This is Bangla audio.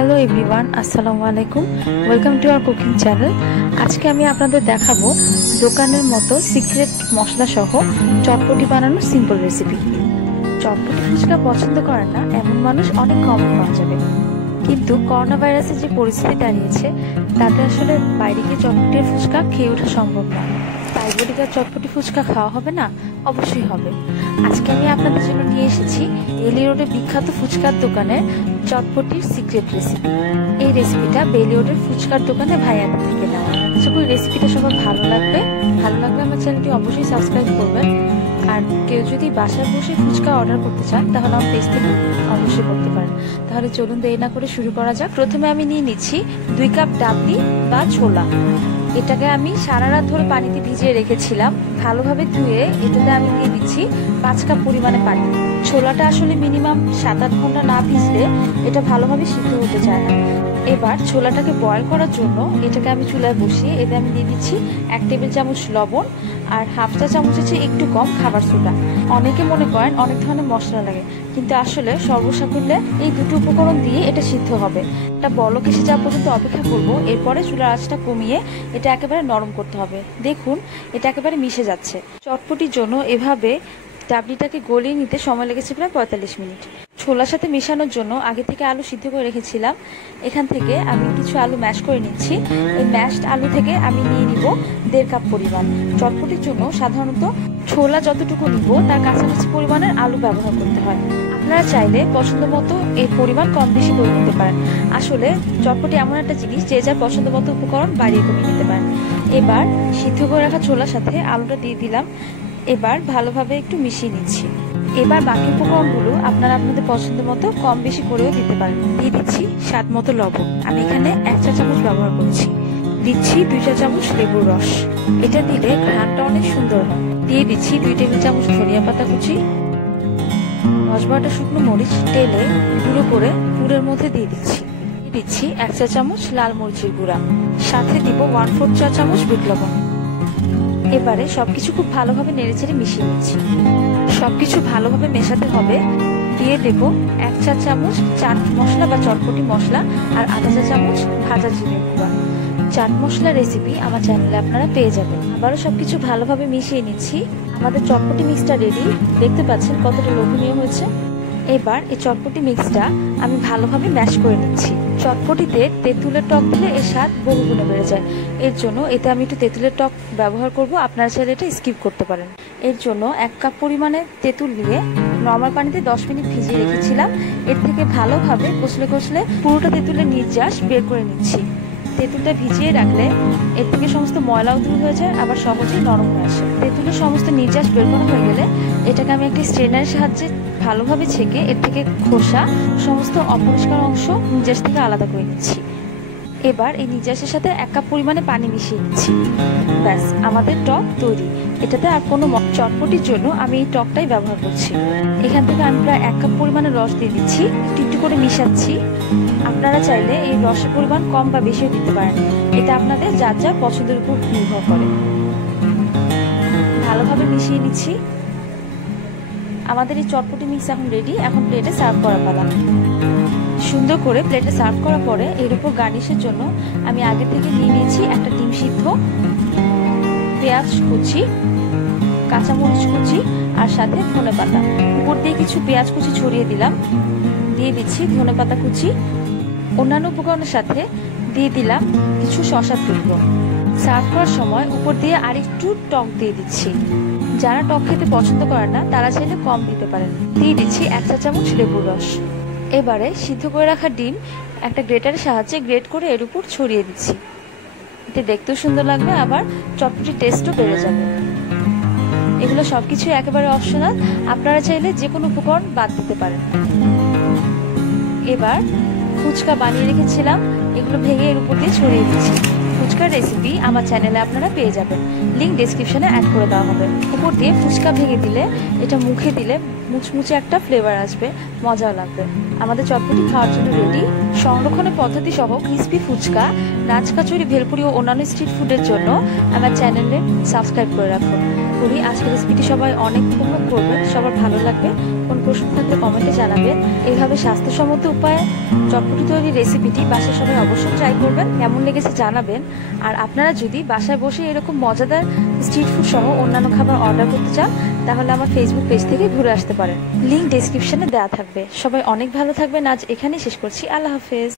হ্যালো এভরিওয়ান, আসসালামু আলাইকুম। Welcome to our cooking channel. আজকে আমি আপনাদের দেখাবো দোকানের মতো সিক্রেট মশলা সহ চটপটি বানানোর সিম্পল রেসিপি। চটপটি ফুচকা পছন্দ করেন না এমন মানুষ অনেক কম পাওয়া যাবে, কিন্তু করোনা ভাইরাসের যে পরিস্থিতি দাঁড়িয়েছে তাতে আসলে বাইরে গিয়ে চটপটির ফুচকা খেয়ে ওঠা সম্ভব না। তাই বলি কি চটপটি ফুচকা খাওয়া হবে না? অবশ্যই হবে। আজকে আমি আপনাদের জন্য নিয়ে এসেছি বেলি রোডের বিখ্যাত ফুচকার দোকানের চটপটির সিক্রেট রেসিপি। এই রেসিপিটা বেলি রোডের ফুচকার দোকানে ভাইয়াদের থেকে নেওয়া। আশা করি রেসিপিটা সবার ভালো লাগবে আমার চ্যানেলটি অবশ্যই সাবস্ক্রাইব করবেন। আর কেউ যদি বাসায় বসে ফুচকা অর্ডার করতে চান তাহলে আমার পেজ থেকে অবশ্যই করতে পারেন। তাহলে চলুন দেরি না করে শুরু করা যাক। প্রথমে আমি নিয়ে নিচ্ছি 2 কাপ ডাবলি বা ছোলা। এটাকে আমি সারা রাত ধরে পানিতে ভিজিয়ে রেখেছিলাম। ভালোভাবে ধুয়ে এটাতে আমি দিয়ে দিচ্ছি 5 কাপ পরিমাণে পানি। ছোলাটা আসলে মিনিমাম 7-8 ঘন্টা না ভিজলে এটা ভালোভাবে সিদ্ধ হতে চায় না। এবার ছোলাটাকে বয়েল করার জন্য এটাকে আমি চুলায় বসিয়ে এতে আমি দিয়ে দিচ্ছি 1 টেবিল চামচ লবণ আর 1/2 চা চামচ হচ্ছে একটু কম খাবার সোডা। অনেকে মনে করেন অনেক ধরনের মশলা লাগে, কিন্তু আসলে সর্বসাকুল্যে এই দুটো উপকরণ দিয়ে এটা সিদ্ধ হবে। এটা বলক এসে যাওয়া পর্যন্ত অপেক্ষা করব। এরপরে চুলার আঁচটা কমিয়ে এটা একেবারে নরম করতে হবে। দেখুন এটা একেবারে মিশে যাচ্ছে। চটপটির জন্য এভাবে ডাবলিটাকে গলিয়ে নিতে সময় লেগেছে প্রায় 45 মিনিট। ছোলার সাথে মেশানোর জন্য আগে থেকে আলু সিদ্ধ করে রেখেছিলাম। এখান থেকে আমি কিছু আলু ম্যাশ করে নিচ্ছি। এই ম্যাশড আলু থেকে আমি নিয়ে নিব 1.5 কাপ পরিমাণ। চটপটির জন্য সাধারণত ছোলা যতটুকু নিব তার কাছাকাছি পরিমাণের আলু ব্যবহার করতে হয়। আপনারা চাইলে পছন্দ মতো এর পরিমাণ কম বেশি করে নিতে পারেন। আসলে চটপটি এমন একটা জিনিস যে যার পছন্দ মতো উপকরণ বাড়িয়ে কমিয়ে নিতে পারেন। এবার সিদ্ধ করে রাখা ছোলার সাথে আলুটা দিয়ে দিলাম। এবার ভালোভাবে একটু মিশিয়ে নিচ্ছি। এবার বাকি উপকরণগুলো আপনারা আপনাদের পছন্দ মতো কম বেশি করেও দিতে পারেন। দিয়ে দিচ্ছি স্বাদ মতো লবণ, আমি এখানে 1 চা চামচ ব্যবহার করেছি। দিচ্ছি 2 চা চামচ লেবুর রস, এটা দিলে ঘ্রাণটা অনেক সুন্দর হয়। দিয়ে দিচ্ছি 2 টেবিল চামচ ধনিয়া পাতা কুচি, 10 12টা শুকনো মরিচ তেলে গুঁড়ো করে পুরের মধ্যে দিয়ে দিচ্ছি। দিয়ে দিচ্ছি 1 চা চামচ লাল মরিচের গুঁড়া, সাথে দিব 1/4 চা চামচ বিট লবণ। এবারে সবকিছু খুব ভালোভাবে নেড়েচেড়ে মিশিয়ে নিচ্ছি। সবকিছু ভালোভাবে মেশাতে হবে। দিয়ে দেব 1 চা চামচ চাট মশলা বা চটপটি মশলা আর 1/2 চা চামচ ভাজা জিরের গুঁড়া। চাট মশলা রেসিপি আমার চ্যানেলে আপনারা পেয়ে যাবেন। আবারও সবকিছু ভালোভাবে মিশিয়ে নিচ্ছি। আমাদের চটপটি মিক্সটা রেডি। দেখতে পাচ্ছেন কতটা লোভনীয় হয়েছে। এবার এই চটপটি মিক্সটা আমি ভালোভাবে ম্যাশ করে নিচ্ছি। চটপটিতে তেঁতুলের টক দিলে এর স্বাদ বহুগুণে বেড়ে যায়। এর জন্য এতে আমি একটু তেঁতুলের টক ব্যবহার করব। আপনারা চাইলে এটা স্কিপ করতে পারেন। এর জন্য 1 কাপ পরিমাণে তেঁতুল দিয়ে নর্মাল পানিতে 10 মিনিট ভিজিয়ে রেখেছিলাম। এর থেকে ভালোভাবে কষলে কষলে পুরোটা তেঁতুলের নির্যাস বের করে নিচ্ছি। তেঁতুলটা ভিজিয়ে রাখলে এর থেকে সমস্ত ময়লাও দূর হয়ে যায়, আবার সহজেই নরম হয়ে আসে। তেঁতুলের সমস্ত নির্যাস বের করা হয়ে গেলে এটাকে আমি একটি স্ট্রেনারের সাহায্যে ভালোভাবে ছেঁকে এর থেকে খোসা সমস্ত অপরিষ্কার অংশ নির্যাস থেকে আলাদা করে নিচ্ছি। এবার এই নির্যাসের সাথে 1 কাপ পরিমাণে পানি মিশিয়ে নিচ্ছি। ব্যাস, আমাদের টক তৈরি। এটাতে আর কোনো চটপটির জন্য আমি এই টকটাই ব্যবহার করছি। এখান থেকে আমি প্রায় 1 কাপ পরিমাণে রস দিয়ে দিচ্ছি। একটু একটু করে মিশাচ্ছি। আপনারা চাইলে এই রসের পরিমাণ কম বা বেশিও দিতে পারেন। এটা আপনাদের যার যার পছন্দের উপর নির্ভর করে। ভালোভাবে মিশিয়ে নিচ্ছি। আমাদের এই চটপটি মিক্স এখন রেডি। এখন প্লেটে সার্ভ করা পালা। সুন্দর করে প্লেটে সার্ভ করার পরে এর উপর গার্নিশের জন্য আমি আগে থেকে নিয়ে নিয়েছি একটা ডিম সিদ্ধ, পেঁয়াজ কুচি, কাঁচামরিচ কুচি আর সাথে ধনেপাতা। উপর দিয়ে কিছু পেঁয়াজ কুচি ছড়িয়ে দিলাম। দিয়ে দিচ্ছি ধনেপাতা কুচি। অন্যান্য উপকরণের সাথে দিয়ে দিলাম কিছু শসার টুকরো। সার্ভ করার সময় উপর দিয়ে আরেকটু টক দিয়ে দিচ্ছি। যারা টক খেতে পছন্দ করেন না তারা চাইলে কম দিতে পারেন। দিয়ে দিচ্ছি 1 চা চামচ লেবুর রস। এবারে সিদ্ধ করে রাখা ডিম একটা গ্রেটারের সাহায্যে গ্রেট করে এর উপর ছড়িয়ে দিচ্ছি। এতে দেখতেও সুন্দর লাগবে, আবার চটপটির টেস্টও বেড়ে যাবে। এগুলো সবকিছুই একেবারে অপশনাল, আপনারা চাইলে যে কোনো উপকরণ বাদ দিতে পারেন। এবার ফুচকা বানিয়ে রেখেছিলাম, এগুলো ভেঙে এর উপর দিয়ে ছড়িয়ে দিচ্ছি। ফুচকার রেসিপি আমার চ্যানেলে আপনারা পেয়ে যাবেন। লিঙ্ক ডেসক্রিপশনে অ্যাড করে দেওয়া হবে। উপর দিয়ে ফুচকা ভেঙে দিলে এটা মুখে দিলে মুচমুচে একটা ফ্লেভার আসবে, মজাও লাগবে। আমাদের চটপটি খাওয়ার জন্য রেডি। সংরক্ষণের পদ্ধতি সহ ক্রিসপি ফুচকা, রাজ কচুরি, ভেলপুরি ও অন্যান্য স্ট্রিট ফুডের জন্য আমার চ্যানেলে সাবস্ক্রাইব করে রাখুন। আজকের রেসিপিটি সবাই অনেক উপভোগ করবেন, সবার ভালো লাগবে। কোন প্রশ্ন থাকলে কমেন্টে জানাবেন। এইভাবে স্বাস্থ্যসম্মত উপায়ে চটপটি তৈরির রেসিপিটি বাসায় সবাই অবশ্যই ট্রাই করবেন, কেমন লেগেছে জানাবেন। আর আপনারা যদি বাসায় বসে এরকম মজাদার স্ট্রিট ফুড সহ অন্যান্য খাবার অর্ডার করতে চান, তাহলে আমার ফেসবুক পেজ থেকে ঘুরে আসতে পারেন, লিঙ্ক ডেসক্রিপশনে দেওয়া থাকবে। সবাই অনেক ভালো থাকবেন। আজ এখানেই শেষ করছি। আল্লাহ হাফেজ।